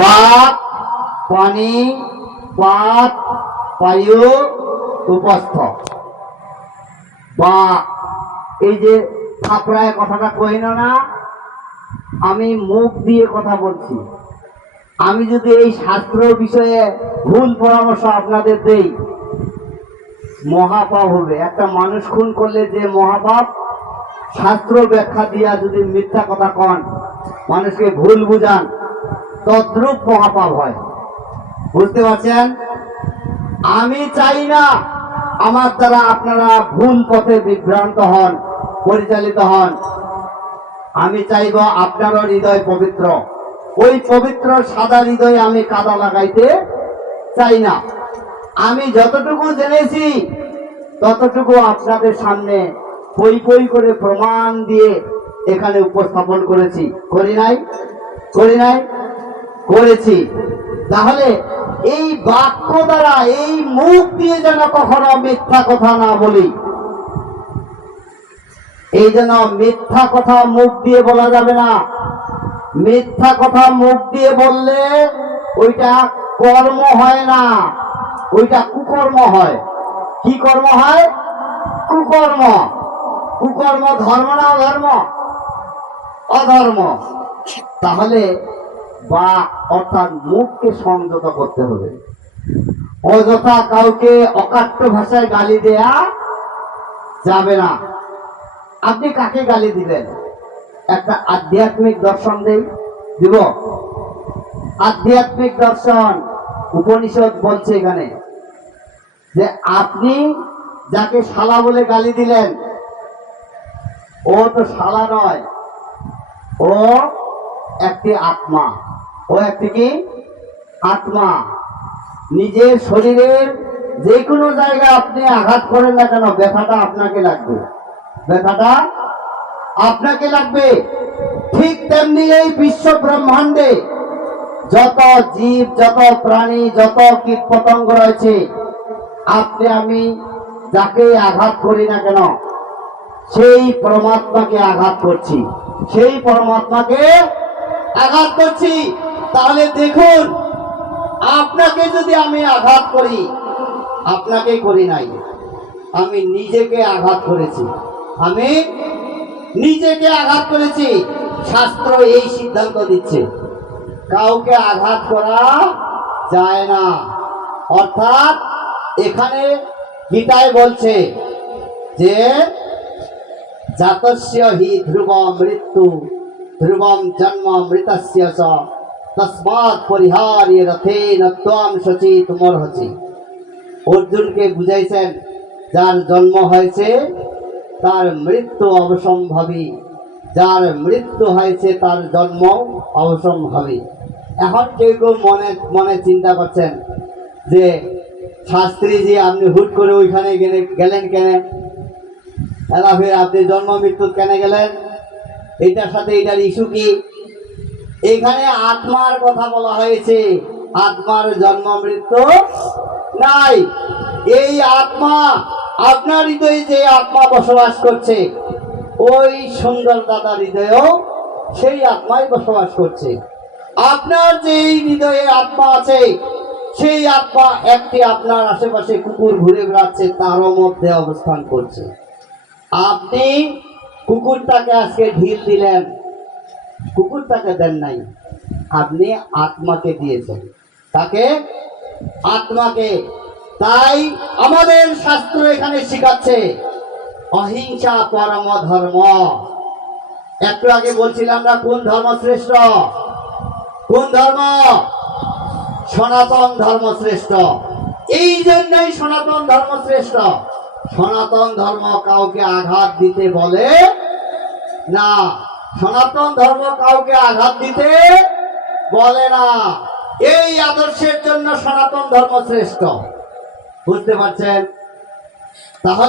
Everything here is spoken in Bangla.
বাক, পানি, পাত, পায়ু, উপস্থ। বাক, এই যে থাপড়ায় কথাটা কইল না, আমি মুখ দিয়ে কথা বলছি। আমি যদি এই শাস্ত্র বিষয়ে ভুল পরামর্শ আপনাদের দেই, মহাপাপ হবে। একটা মানুষ খুন করলে যে মহাপাপ, শাস্ত্র ব্যাখ্যা দিয়া যদি মিথ্যা কথা কন, মানুষকে ভুল বুঝান, তদ্রূপ মহাপাপ হয়। বুঝতে পারছেন? আমি চাই না আমার দ্বারা আপনারা ভুল পথে বিভ্রান্ত হন, পরিচালিত হন। আমি চাইব আপনারও হৃদয় পবিত্র। ওই পবিত্র সাদা হৃদয়ে আমি কাদা লাগাইতে চাই না। আমি যতটুকু জেনেছি ততটুকু আপনাদের সামনে পই পই করে প্রমাণ দিয়ে এখানে উপস্থাপন করেছি। করি নাই? করি নাই? করেছি। তাহলে এই বাক্য দ্বারা, এই মুখ দিয়ে যেন কখনো মিথ্যা কথা না বলি। এই জন্য মিথ্যা কথা মুখ দিয়ে বলা যাবে না। মিথ্যা কথা মুখ দিয়ে বললে ওইটা কর্ম হয় না, ওইটা কুকর্ম হয়। কি কর্ম হয়? কুকর্ম। কুকর্ম ধর্ম না অধর্ম? অধর্ম। তাহলে বা অর্থাৎ মুখকে সংযত করতে হবে। অযথা কাউকে অকাট্য ভাষায় গালি দেয়া যাবে না। আপনি কাকে গালি দিবেন? একটা আধ্যাত্মিক দর্শন দিব। আধ্যাত্মিক দর্শন, উপনিষদ বলছে এখানে যে আপনি যাকে শালা বলে গালি দিলেন, ও তো শালা নয়, ও একটি আত্মা। ও একটি কি? আত্মা। নিজের শরীরের যে কোনো জায়গায় আপনি আঘাত করেন না কেন, ব্যথাটা আপনাকে লাগবে। ব্যথাটা আপনাকে লাগবে। ঠিক তেমনি এই বিশ্ব ব্রহ্মাণ্ডে যত জীব, যত প্রাণী, যত কীট পতঙ্গ রয়েছে, আপনি আমি যাকে আঘাত করি না কেন, সেই পরমাত্মাকে আঘাত করছি। সেই পরমাত্মাকে আঘাত করছি। তাহলে দেখুন, আপনাকে যদি আমি আঘাত করি, আপনাকে করি নাই, আমি নিজেকে আঘাত করেছি। আমি নিজেকে আঘাত করেছি। শাস্ত্র এই সিদ্ধান্ত দিচ্ছে কাউকে আঘাত করা যায় না। অর্থাৎ এখানে গীতায় বলছে যে জাতস্য হি ধ্রুবম মৃত্যু ধ্রুবম জন্ম মৃতস্য চ তস্মাৎ পরিহার্য রথেন ত্বং সচিত মর্হসি। অর্জুনকে বুঝাইছেন যার জন্ম হয়েছে তার মৃত্যু অবশ্যম্ভাবী, যার মৃত্যু হয়েছে তার জন্ম অবশ্যম্ভাবী। এখন কেউ কেউ মনে মনে চিন্তা করছেন যে শাস্ত্রীজি আপনি হুট করে ওইখানে গেলেন কেন? ফের আপনি জন্ম মৃত্যু কেন গেলেন? এটার সাথে এটার ইস্যু কি? এখানে আত্মার কথা বলা হয়েছে। আত্মার জন্ম মৃত্যু নাই। এই আত্মা, আপনার হৃদয়ে যে আত্মা বসবাস করছে, ওই সুন্দর দাদা হৃদয়েও সেই আত্মাই বসবাস করছে। আপনার যে হৃদয়ে আত্মা আছে, সেই আত্মা একটি আপনার আশেপাশে কুকুর ঘুরে বেড়াচ্ছে, তারও মধ্যে অবস্থান করছে। আপনি কুকুরটাকে আজকে ঢিল দিলেন, কুকুরটাকে দেন নাই, আপনি আত্মাকে দিয়েছেন। তাকে? আত্মাকে। তাই আমাদের শাস্ত্র এখানে শিখাচ্ছে অহিংসা পরম ধর্ম। একটু আগে বলছিলাম না কোন ধর্ম শ্রেষ্ঠ? কোন ধর্ম? সনাতন ধর্ম শ্রেষ্ঠ। এই জন্যই সনাতন ধর্ম শ্রেষ্ঠ। সনাতন ধর্ম কাউকে আঘাত দিতে বলে না। সনাতন ধর্ম কাউকে আঘাত দিতে বলে না। এই আদর্শের জন্য সনাতন ধর্ম শ্রেষ্ঠ। বুঝতে পারছেন? তাহলে